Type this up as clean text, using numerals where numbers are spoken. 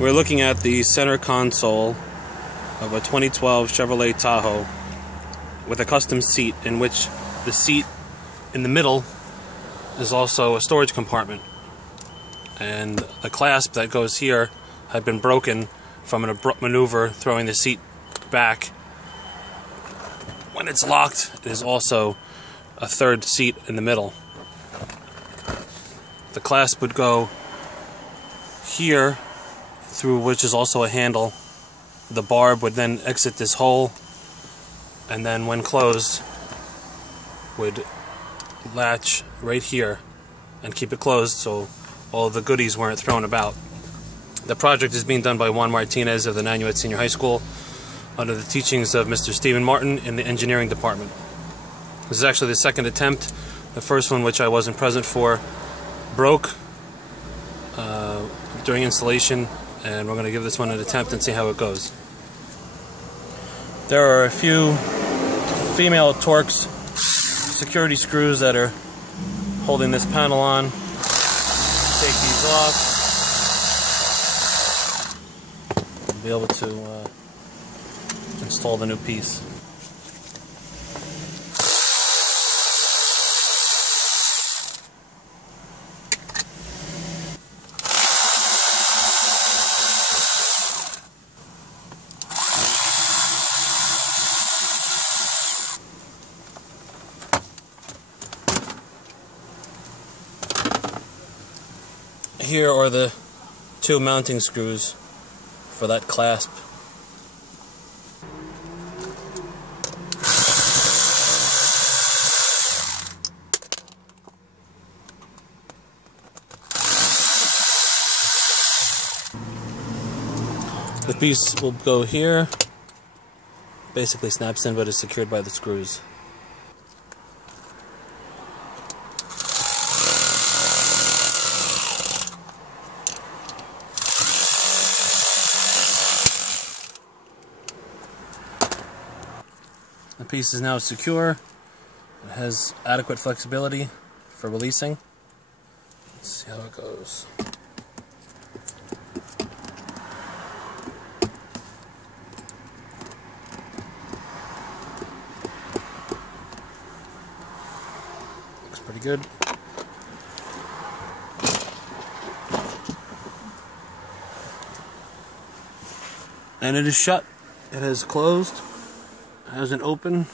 We're looking at the center console of a 2012 Chevrolet Tahoe with a custom seat, in which the seat in the middle is also a storage compartment, and the clasp that goes here had been broken from an abrupt maneuver throwing the seat back. When it's locked, it is also a third seat in the middle. The clasp would go here, through which is also a handle. The barb would then exit this hole, and then when closed would latch right here and keep it closed so all the goodies weren't thrown about. The project is being done by Juan Martinez of the Nanuet Senior High School under the teachings of Mr. Stephen Martin in the engineering department. This is actually the second attempt. The first one, which I wasn't present for, broke during installation, and we're going to give this one an attempt and see how it goes. There are a few female Torx security screws that are holding this panel on. Take these off. We'll be able to install the new piece. Here are the two mounting screws for that clasp. The piece will go here, basically snaps in but is secured by the screws. The piece is now secure. It has adequate flexibility for releasing. Let's see how it goes. Looks pretty good. And it is shut. It has closed. It hasn't opened.